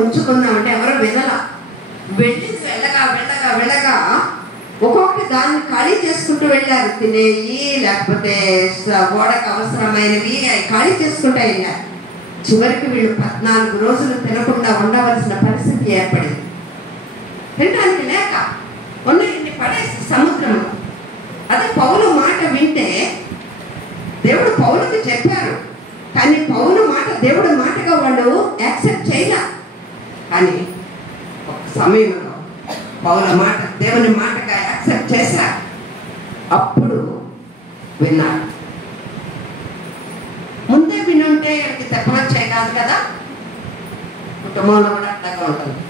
ఉంచుకుందామంటే ఎవరో వెళ్ళలా. వెళ్ళగా ఒక్కొక్కటి దాన్ని ఖాళీ చేసుకుంటూ వెళ్ళారు. తినేవి లేకపోతే గోడకు అవసరమైనవి ఖాళీ చేసుకుంటూ వెళ్ళారు. చివరికి వీళ్ళు 14 రోజులు తినకుండా ఉండవలసిన పరిస్థితి ఏర్పడింది. తినడానికి లేక ఉన్నన్ని పడేసి సముద్రంలో. అదే పౌలు మాట వింటే దేవుడు పౌలుకి చెప్పారు, కానీ పౌలు మాట దేవుడు మాటగా వాళ్ళు యాక్సెప్ట్ చేయలే. కానీ ఒక సమయంలో పౌల మాట దేవుని మాటగా యాక్సెప్ట్ చేశారు. అప్పుడు విన్నారు. ముందే వినుంటే వీళ్ళకి చెప్పవచ్చే కాదు కదా. కుటుంబంలో కూడా అట్లాగా ఉంటుంది.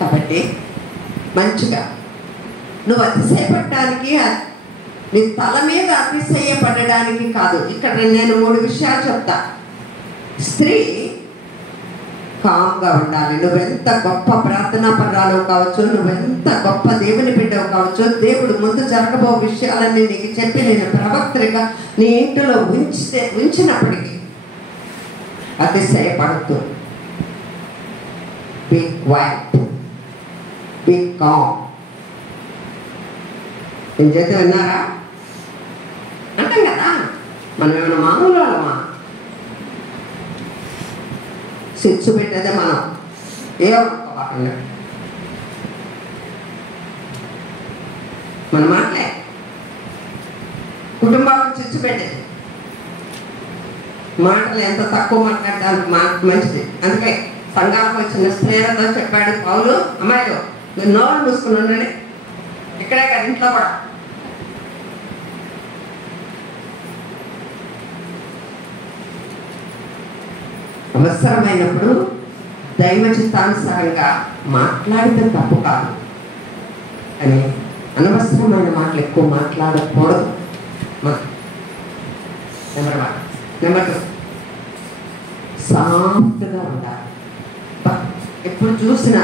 కాబట్టి మంచిగా నువ్వు అతిశయపడటానికి, నీ తల మీద అతిశయపడడానికి కాదు. ఇక్కడ నేను 3 విషయాలు చెప్తా. స్త్రీ కామ్గా ఉండాలి. నువ్వెంత గొప్ప ప్రార్థనా పరాలు కావచ్చు, నువ్వెంత గొప్ప దేవుని బిడ్డవు కావచ్చు, దేవుడు ముందు జరగబో విషయాలన్నీ నీకు చెప్పి నేను ప్రవక్తగా నీ ఇంటిలో ఉంచినప్పటికీ అతిశయపడుతూ బీ క్వైట్, బీ కామ్. నేను చేతి విన్నారా అంటాం కదా. మనం ఏమైనా మామూలు వాళ్ళమా? సిచ్చు పెట్టేదే మనం. ఏమనుకోవాలండి మన మాటలే కుటుంబాలకు చిచ్చు పెట్టేది. మాటలు ఎంత తక్కువ మాట్లాడడానికి మంచిది. అందుకే సంఘాలకు వచ్చిన స్త్రీలతో చెప్పాడు పౌలు, అమ్మాయిలు మీరు నోరు మూసుకుని ఉండండి. ఇక్కడే కదా, ఇంట్లో కూడా. అవసరమైనప్పుడు దైవ చిత్తానుసారంగా మాట్లాడితే తప్పు కాదు, అని అనవసరమైన మాటలు ఎక్కువ మాట్లాడకూడదు. నెంబర్ 1. నెంబర్ 2, సాఫ్ట్గా ఉండాలి. ఎప్పుడు చూసినా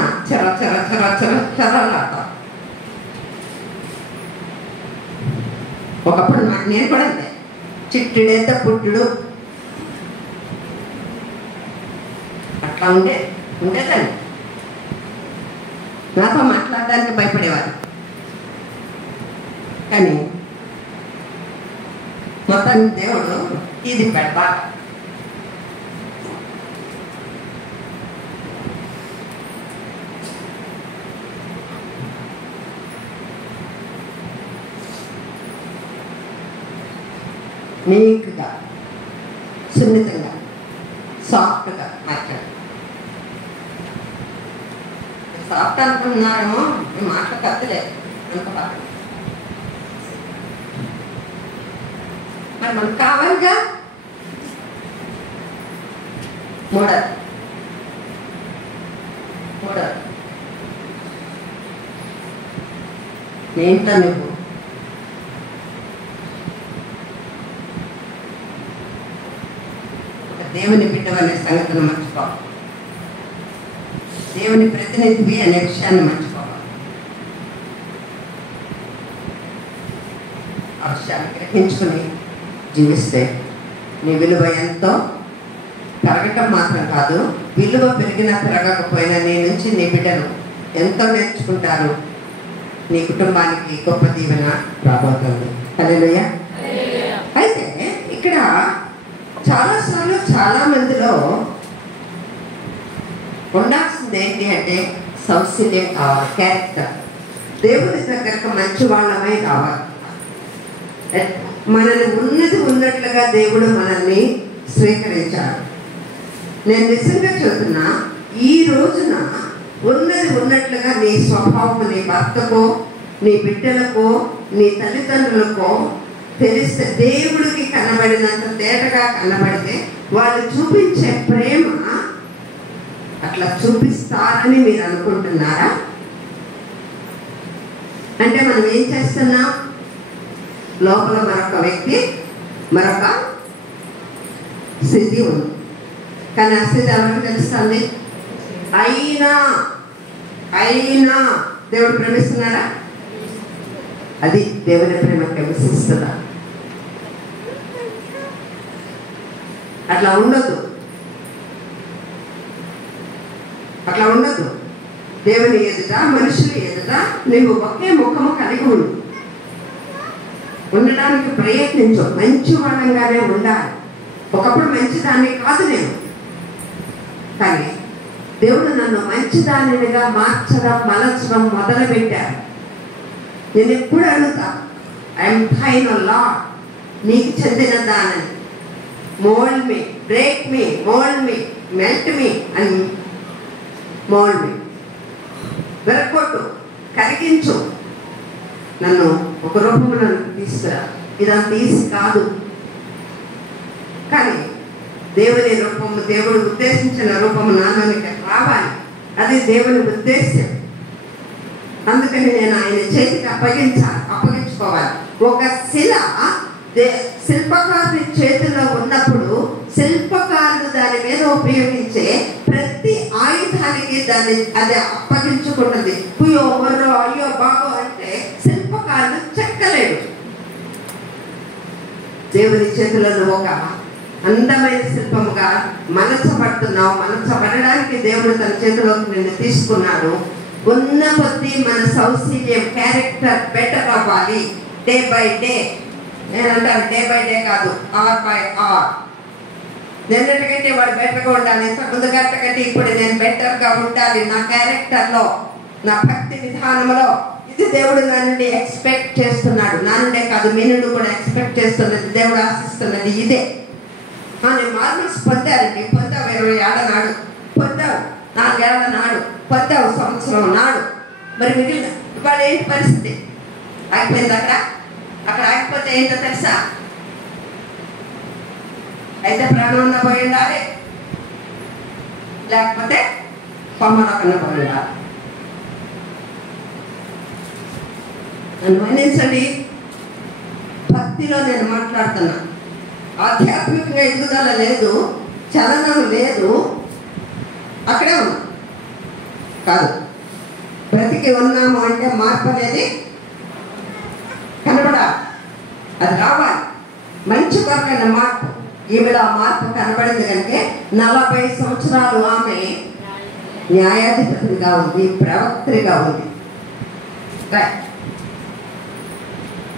చరాలాడతాం. ఒకప్పుడు నేను కూడా అంతే, చిట్టుడేత పుట్టుడు అట్లా ఉండేదాన్ని. నాతో మాట్లాడడానికి భయపడేవారు. కానీ మొత్తానికి దేవుడు ఇది పెడతా. నీట్గా, సున్నితంగా, సాఫ్ట్గా మాట్లాడు. సాఫ్ట్ అనుకుంటున్నారేమో, ఈ మాట కత్తలేదు అనుకో. మరి మనకు కావాలిగా మోడల్. ఏంటో నువ్వు దేవుని బిడ్డవనే సంగతిని మర్చిపోవాలి. దేవుని ప్రతినిధివి అనే విషయాన్ని మర్చిపోవాలి. ఆ విషయాన్ని గ్రహించుకుని జీవిస్తే నీ విలువ ఎంతో పెరగటం మాత్రం కాదు, విలువ పెరిగినా పెరగకపోయినా నీ నుంచి నీ బిడ్డలు ఎంతో నేర్చుకుంటారు. నీ కుటుంబానికి గొప్ప దీవెన రాబోతుంది. హల్లెలూయా. అయితే ఇక్కడ చాలాసార్లు చాలా మందిలో ఉండాల్సింది ఏంటి అంటే సౌశల్యం కావాలి, క్యారెక్టర్. దేవుని దగ్గరకు మంచి వాళ్ళమై కావాలి. మనల్ని ఉన్నట్లుగా దేవుడు మనల్ని స్వీకరించాడు. నేను నిజంగా చెబుతున్నా, ఈ రోజున ఉన్నట్లుగా నీ స్వభావం నీ భర్తకో, నీ బిడ్డలకో, నీ తల్లిదండ్రులకో తెలిస్తే, దేవుడికి కనబడినంత తేటగా కనబడితే వాళ్ళు చూపించే ప్రేమ అట్లా చూపిస్తారని మీరు అనుకుంటున్నారా? అంటే మనం ఏం చేస్తున్నాం? లోపల మరొక వ్యక్తి, మరొక స్థితి ఉంది. కానీ ఆ స్థితి ఎవరికి తెలుస్తుంది? అయినా దేవుడు ప్రేమిస్తున్నారా? అది దేవుని ప్రేమకి విశిష్టత. అట్లా ఉండదు. అట్లా ఉండదు. దేవుని ఎదుట, మనుషుల ఎదుట నువ్వు ఒకే ముఖము కలిగి ఉండడానికి ప్రయత్నించు. మంచి వాళ్ళంగానే ఉండాలి. ఒకప్పుడు మంచిదాన్ని కాదు నేను, కానీ దేవుడు నన్ను మంచిదానిగా మార్చడం, మలచడం మొదలుపెట్టారు. నేను ఎప్పుడు అడుగుతా, ఐఎమ్ ట్రైన్ లార్డ్, నీకు చెందిన దానిని మోల్డ్ మీ, బ్రేక్ మీ, మోల్డ్ మీ, మెల్ట్ మీ అని. మోల్డ్ మీ, వెరకొట్టు, కరిగించు, నన్ను ఒక రూపంలో తీసుకురా. ఇదంతా తీసి కాదు, కానీ దేవుని రూపము, దేవుడు ఉద్దేశించిన రూపము నాన్నకి రావాలి. అది దేవుని ఉద్దేశం. అందుకని నేను ఆయన చేతికి అప్పగించుకోవాలి. ఒక శిల శిల్పకారుని చేతిలో ఉన్నప్పుడు శిల్పకారుడు దాని మీద ఉపయోగించే ప్రతి ఆయుధానికి అది అప్పగించుకున్నది. పుయ్యో మొర్రో అయ్యో బాగో అంటే శిల్పకారుడు చెక్కలేడు. దేవుని చేతిలో ఒక అందమైన శిల్పముగా మనసపడుతున్నావు. మనసపడడానికి దేవుడు తన చేతిలోకి నిన్ను తీసుకున్నాడు. ఉన్న కొద్దీ మన సౌశీల్యం, క్యారెక్టర్ బెటర్ అవ్వాలి. Day by day. నేను అంటాను డే బై డే కాదు, ఆర్ బై ఆర్. నిన్నటికంటే వాడు బెటర్గా ఉండాలి, ఇంతకుముందు గంటకంటే ఇప్పుడు నేను బెటర్గా ఉండాలి. నా క్యారెక్టర్లో, నా భక్తి విధానంలో ఇది దేవుడు నా నుండి ఎక్స్పెక్ట్ చేస్తున్నాడు. నా నుండే కాదు, మీ నుండి కూడా ఎక్స్పెక్ట్ చేస్తున్నది, దేవుడు ఆశిస్తున్నది ఇదే. నేను మార్మల్స్ పొందారండి. పొందావు 20 ఏళ్ల నాడు, పొందావు 4 ఏళ్ల నాడు, పొందావు సంవత్సరం నాడు. మరి మిగిలిన ఇవాళ ఏంటి పరిస్థితి? ఆగిపోయింది అక్కడ ఆగిపోతే ఏంటో తెలుసా? అయితే ప్రాణం పోయి ఉండాలి, లేకపోతే కొమ్మనకన్నా పోయి ఉండాలి. నన్ను మన్నించండి, భక్తిలో నేను మాట్లాడుతున్నా. ఆధ్యాత్మికంగా ఎదుగుదల లేదు, చలనం లేదు, అక్కడే ఉన్నా కాదు. బ్రతికి ఉన్నాము అంటే మార్పు అనేది కనబడాలి, అది రావాలి. మంచి కొరకైన మార్పు. ఈమెలో ఆ మార్పు కనబడింది కనుక 40 సంవత్సరాలు ఆమె న్యాయాధిపతిగా ఉంది, ప్రవక్త్రిగా ఉంది.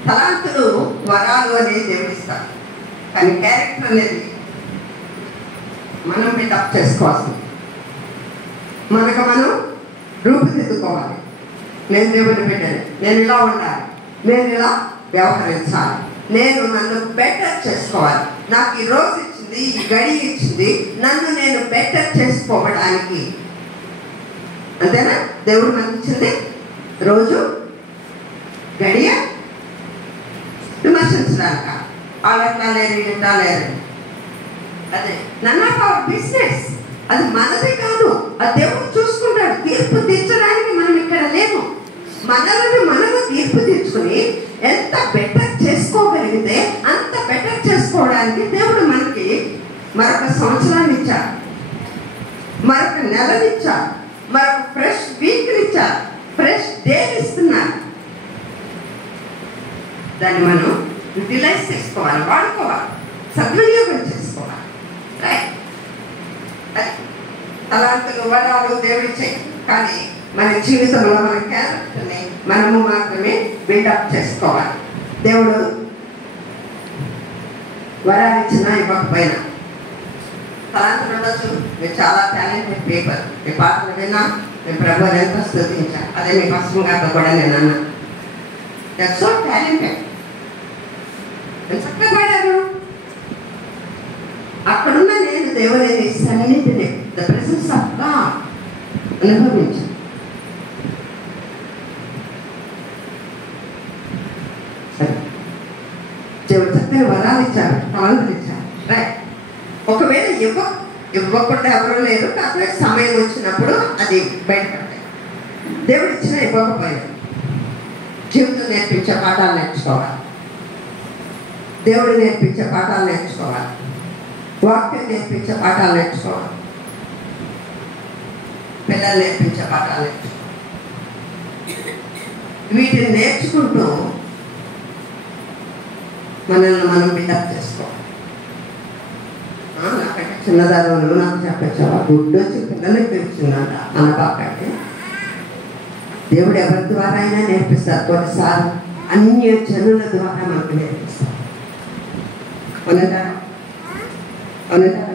తలాంతులు, వరాలు అనేది దేవుడిస్తారు, కానీ క్యారెక్టర్ అనేది మనం బిల్డప్ చేసుకోవాల్సింది. మనకు మనం రూపుదిద్దుకోవాలి. నేను దేవుని బిడ్డని, నేను ఇలా ఉండాలి, నేను ఇలా వ్యవహరించాలి, నేను నన్ను బెటర్ చేసుకోవాలి. నాకు ఈ రోజు ఇచ్చింది, ఈ గడి ఇచ్చింది, నన్ను నేను బెటర్ చేసుకోవడానికి. అంతేనా? దేవుడు మనకి ఇచ్చింది రోజు గడియ విమర్శించడానిక. వాళ్ళు ఎట్లా లేరు, ఇట్లా లేరు, అదే నన్ ఆఫ్ అవర్ బిజినెస్. అది మనది కాదు, అది దేవుడు చూసుకుంటాడు. తీర్పు తీర్చడానికి మనం ఇక్కడ లేము. మనలను మనము తీర్పు తీర్చుకుని ఎంత బెటర్ చేసుకోగలిగితే అంత బెటర్ చేసుకోవడానికి దేవుడు మనకి మరొక సంవత్సరాన్ని ఇచ్చారు, మరొక నెలనిచ్చారు, మరొక ఫ్రెష్ వీక్ని ఇచ్చారు, ఫ్రెష్ డేని ఇస్తున్నారు. దాన్ని మనం యూటిలైజ్ చేసుకోవాలి, వాడుకోవాలి, సద్వినియోగం చేసుకోవాలి. రైట్? తలాంతులు, వరాలు దేవుడిచ్చే, కానీ మన జీవితంలో మన క్యారెక్టర్ని మనము మాత్రమే బిల్డప్ చేసుకోవాలి. దేవుడు వరాలు ఇచ్చినా ఇవ్వకపోయినా, తలాంతులు ఉండొచ్చు, మీరు చాలా టాలెంటెడ్ పీపుల్, మీ పాటలు విన్నా మీ ప్రభువుని ఎంతో స్తుతించా. అదే మీ పశ్చిమ గారితో కూడా నేను అన్నా, సో టాలెంటెడ్, చక్కగా పాడారు. అక్కడున్న నేను దేవుని సన్నిధిని, ద ప్రెసెన్స్ ఆఫ్ గాడ్ అనుభవించాను. సరే, దేవుడు చక్కని వరాలు ఇచ్చారు, తలంతులు ఇచ్చారు. రైట్? ఒకవేళ ఇవ్వకుండా ఎవరు లేరు, కాకపోతే సమయం వచ్చినప్పుడు అది బయటపడతాయి. దేవుడు ఇచ్చిన ఇవ్వకపోయినా జీవితం నేర్పించే పాఠాలు నేర్చుకోవాలి, దేవుడు నేర్పించే పాఠాలు నేర్చుకోవాలి, వాక్యం నేర్పించే పాఠాలు నేర్చుకోవాలి, పిల్లలు నేర్పించే పాఠాలు నేర్చుకోవాలి. వీటిని నేర్చుకుంటూ మనల్ని మనం బిల్డప్ చేసుకోవాలి. నాకంటే చిన్నదారు నువ్వు నాకు చెప్పచ్చావా, గుడ్డు వచ్చి పిల్లలకి తెలుస్తుందంట అనబాకంటే. దేవుడు ఎవరి ద్వారా అయినా నేర్పిస్తారు, కొన్నిసార్లు అన్య జనుల ద్వారా మనకు నేర్పిస్తారు. అవునంటారా? అవునంటారా?